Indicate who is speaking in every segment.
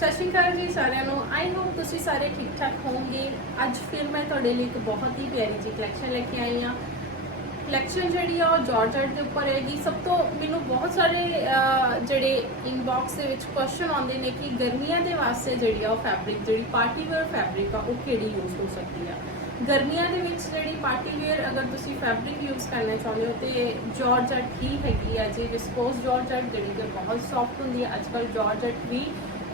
Speaker 1: ਸਤਿ ਸ਼੍ਰੀ ਅਕਾਲ ਜੀ ਸਾਰਿਆਂ ਨੂੰ। ਆਈ ਹੋਪ ਤੁਸੀਂ ਸਾਰੇ ਠੀਕ ਠਾਕ ਹੋਵੋਗੇ। ਅੱਜ ਫਿਰ ਮੈਂ ਤੁਹਾਡੇ ਲਈ ਇੱਕ ਬਹੁਤ ਹੀ ਪਿਆਰੀ ਜੀ ਕਲੈਕਸ਼ਨ ਲੈ ਕੇ ਆਈ ਹਾਂ। ਕਲੈਕਸ਼ਨ ਜਿਹੜੀ ਆ, ਉਹ ਜਾਰਜਟ ਦੇ ਉੱਪਰ ਹੈਗੀ। ਸਭ ਤੋਂ ਮੈਨੂੰ ਬਹੁਤ ਸਾਰੇ ਜਿਹੜੇ ਇਨਬਾਕਸ ਦੇ ਵਿੱਚ ਕੁਐਸਚਨ ਆਉਂਦੇ ਨੇ ਕਿ ਗਰਮੀਆਂ ਦੇ ਵਾਸਤੇ ਜਿਹੜੀ ਆ, ਉਹ ਫੈਬਰਿਕ ਜਿਹੜੀ ਪਾਰਟੀ ਵੇਅਰ ਫੈਬਰਿਕ ਆ, ਉਹ ਕਿਹੜੀ ਯੂਜ਼ ਹੋ ਸਕਦੀ ਆ? ਗਰਮੀਆਂ ਦੇ ਵਿੱਚ ਜਿਹੜੀ ਪਾਰਟੀ ਵੇਅਰ ਅਗਰ ਤੁਸੀਂ ਫੈਬਰਿਕ ਯੂਜ਼ ਕਰਨਾ ਚਾਹੁੰਦੇ ਹੋ, ਤੇ ਜਾਰਜਟ ਹੀ ਹੈਗੀ ਆ ਜੀ। ਵਿਸਕੋਸ ਜਾਰਜਟ ਜਿਹੜੀ ਕਿ ਬਹੁਤ ਸੌਫਟ ਹੁੰਦੀ ਹੈ ਅੱਜਕੱਲ ਜਾਰਜਟ ਵੀ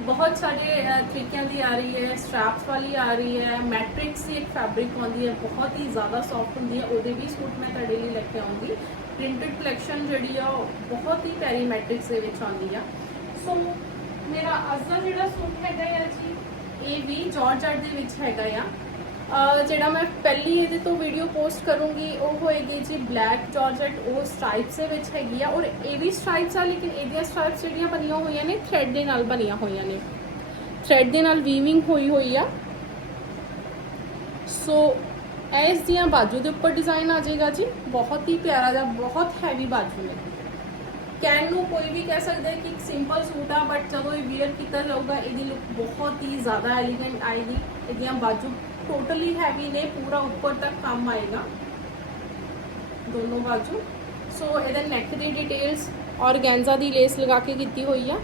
Speaker 1: ਬਹੁਤ ਸਾਰੇ ਤਰੀਕਿਆਂ ਦੀ ਆ ਰਹੀ ਹੈ ਸਟ੍ਰੈਪਸ ਵਾਲੀ ਆ ਰਹੀ ਹੈ ਮੈਟ੍ਰਿਕਸ ਦੀ ਇੱਕ ਫੈਬਰਿਕ ਆਉਂਦੀ ਹੈ, ਬਹੁਤ ਹੀ ਜ਼ਿਆਦਾ ਸੌਫਟ ਹੁੰਦੀ ਹੈ, ਉਹਦੇ ਵੀ ਸੂਟ ਮੈਂ ਤੁਹਾਡੇ ਲਈ ਲੈ ਕੇ ਆਉਂਗੀ। ਪ੍ਰਿੰਟਡ ਕਲੈਕਸ਼ਨ ਜਿਹੜੀ ਆ, ਉਹ ਬਹੁਤ ਹੀ ਪਿਆਰੀ ਮੈਟ੍ਰਿਕਸ ਦੇ ਵਿੱਚ ਆਉਂਦੀ ਆ। ਸੋ ਮੇਰਾ ਅੱਜ ਦਾ ਜਿਹੜਾ ਸੂਟ ਹੈਗਾ ਆ ਜੀ, ਇਹ ਵੀ ਜਾਰਜਟ ਦੇ ਵਿੱਚ ਹੈਗਾ ਆ। ਜਿਹੜਾ ਮੈਂ ਪਹਿਲੀ ਇਹਦੇ ਤੋਂ ਵੀਡੀਓ ਪੋਸਟ ਕਰੂੰਗੀ, ਉਹ ਹੋਏਗੀ ਜੀ ਬਲੈਕ ਜਾਰਜਟ ਉਹ ਸਟ੍ਰਾਈਪਸ ਦੇ ਵਿੱਚ ਹੈਗੀ ਆ, ਔਰ ਇਹ ਵੀ ਸਟ੍ਰਾਈਪਸ ਆ, ਲੇਕਿਨ ਇਹਦੀਆਂ ਸਟ੍ਰਾਈਪਸ ਜਿਹੜੀਆਂ ਬਣੀਆਂ ਹੋਈਆਂ ਨੇ ਥ੍ਰੈਡ ਦੇ ਨਾਲ ਬਣੀਆਂ ਹੋਈਆਂ ਨੇ। ਥ੍ਰੈਡ ਦੇ ਨਾਲ ਵੀਵਿੰਗ ਹੋਈ ਹੋਈ ਆ। ਸੋ ਇਸ ਦੀਆਂ ਬਾਜੂ ਦੇ ਉੱਪਰ ਡਿਜ਼ਾਈਨ ਆ ਜਾਏਗਾ ਜੀ। ਬਹੁਤ ਹੀ ਪਿਆਰਾ ਜਿਹਾ, ਬਹੁਤ ਹੈਵੀ ਬਾਜੂ ਨੇ। ਕਹਿਣ ਨੂੰ ਕੋਈ ਵੀ ਕਹਿ ਸਕਦਾ ਹੈ ਕਿ ਇੱਕ ਸਿੰਪਲ ਸੂਟ ਆ ਬਟ ਜਦੋਂ ਇਹ ਵੇਅਰ ਕੀਤਾ ਜਾਊਗਾ, ਇਹਦੀ ਲੁੱਕ ਬਹੁਤ ਹੀ ਜ਼ਿਆਦਾ ਐਲੀਗੈਂਟ ਆਏਗੀ। ਇਹਦੀਆਂ ਬਾਜੂ ਟੋਟਲੀ ਹੈਵੀ ਨੇ, ਪੂਰਾ ਉੱਪਰ ਤੱਕ ਕੰਮ ਆਏਗਾ। ਦੋਨੋਂ ਬਾਜੂ। ਸੋ ਇਹਦੇ ਨੈਕ ਦੀ ਡਿਟੇਲਸ ਔਰਗੈਂਜ਼ਾ ਦੀ ਲੇਸ ਲਗਾ ਕੇ ਕੀਤੀ ਹੋਈ ਆ।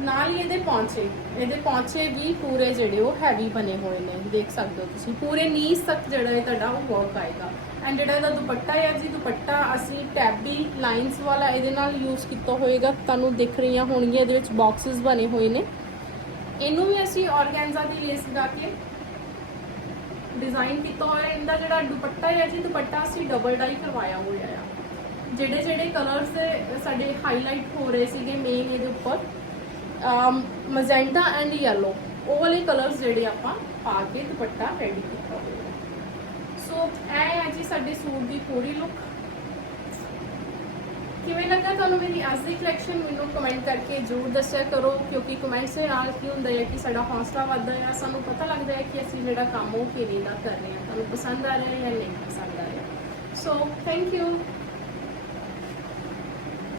Speaker 1: ਨਾਲ ਹੀ ਇਹਦੇ ਪੌਂਚੇ। ਇਹਦੇ ਪੌਂਚੇ ਵੀ ਪੂਰੇ ਜਿਹੜੇ ਉਹ ਹੈਵੀ ਬਣੇ ਹੋਏ ਨੇ। ਦੇਖ ਸਕਦੇ ਹੋ ਤੁਸੀਂ। ਪੂਰੇ ਨੀਸ ਤੱਕ ਜਿਹੜਾ ਹੈ ਤੁਹਾਡਾ ਉਹ ਵਰਕ ਆਏਗਾ। ਐਂਡ ਜਿਹੜਾ ਇਹਦਾ ਦੁਪੱਟਾ ਹੈ ਜੀ, ਦੁਪੱਟਾ ਅਸੀਂ ਟੈਬੀ ਲਾਈਨਸ ਵਾਲਾ ਇਹਦੇ ਨਾਲ ਯੂਜ਼ ਕੀਤਾ ਹੋਏਗਾ। ਤੁਹਾਨੂੰ ਦਿਖ ਰਹੀਆਂ ਹੋਣਗੀਆਂ। ਇਹਦੇ ਵਿੱਚ ਬਾਕਸਸ ਬਣੇ ਹੋਏ ਨੇ। ਇਹਨੂੰ ਵੀ ਅਸੀਂ ਔਰਗੈਂਜ਼ਾ ਦੀ ਲੇਸ ਲਗਾ ਕੇ ਡਿਜ਼ਾਈਨ ਕੀਤਾ ਹੋਇਆ ਹੈ। ਇਹਦਾ ਜਿਹੜਾ ਦੁਪੱਟਾ ਹੈ ਜੀ ਦੁਪੱਟਾ ਅਸੀਂ ਡਬਲ ਡਾਈ ਕਰਵਾਇਆ ਹੋਇਆ ਆ। ਜਿਹੜੇ ਜਿਹੜੇ ਕਲਰਸ ਦੇ ਸਾਡੇ ਹਾਈਲਾਈਟ ਹੋ ਰਹੇ ਸੀਗੇ ਮੇਨ ਇਹਦੇ ਉੱਪਰ ਮਜ਼ੈਂਟਾ ਐਂਡ ਯੈਲੋ ਉਹ ਵਾਲੇ ਕਲਰਸ ਜਿਹੜੇ ਆਪਾਂ ਪਾ ਕੇ ਦੁਪੱਟਾ ਰੈਡੀ ਕੀਤਾ ਹੋਇਆ ਸੋ ਇਹ ਹੈ ਜੀ ਸਾਡੇ ਸੂਟ ਦੀ ਪੂਰੀ ਲੁੱਕ ਕਿਵੇਂ ਲੱਗਾ ਤੁਹਾਨੂੰ ਮੇਰੀ ਅੱਜ ਦੀ ਕਲੈਕਸ਼ਨ ਮੈਨੂੰ ਕਮੈਂਟ ਕਰਕੇ ਜ਼ਰੂਰ ਦੱਸਿਆ ਕਰੋ, ਕਿਉਂਕਿ ਕਮੈਂਟਸ ਦੇ ਨਾਲ ਕੀ ਹੁੰਦਾ ਹੈ ਕਿ ਸਾਡਾ ਹੌਸਲਾ ਵੱਧਦਾ ਹੈ। ਸਾਨੂੰ ਪਤਾ ਲੱਗਦਾ ਹੈ ਕਿ ਅਸੀਂ ਜਿਹੜਾ ਕੰਮ ਉਹ ਕਿਵੇਂ ਦਾ ਕਰ ਰਹੇ ਹਾਂ। ਤੁਹਾਨੂੰ ਪਸੰਦ ਆ ਰਿਹਾ ਹੈ ਜਾਂ ਨਹੀਂ ਪਸੰਦ ਆ ਰਿਹਾ? So thank you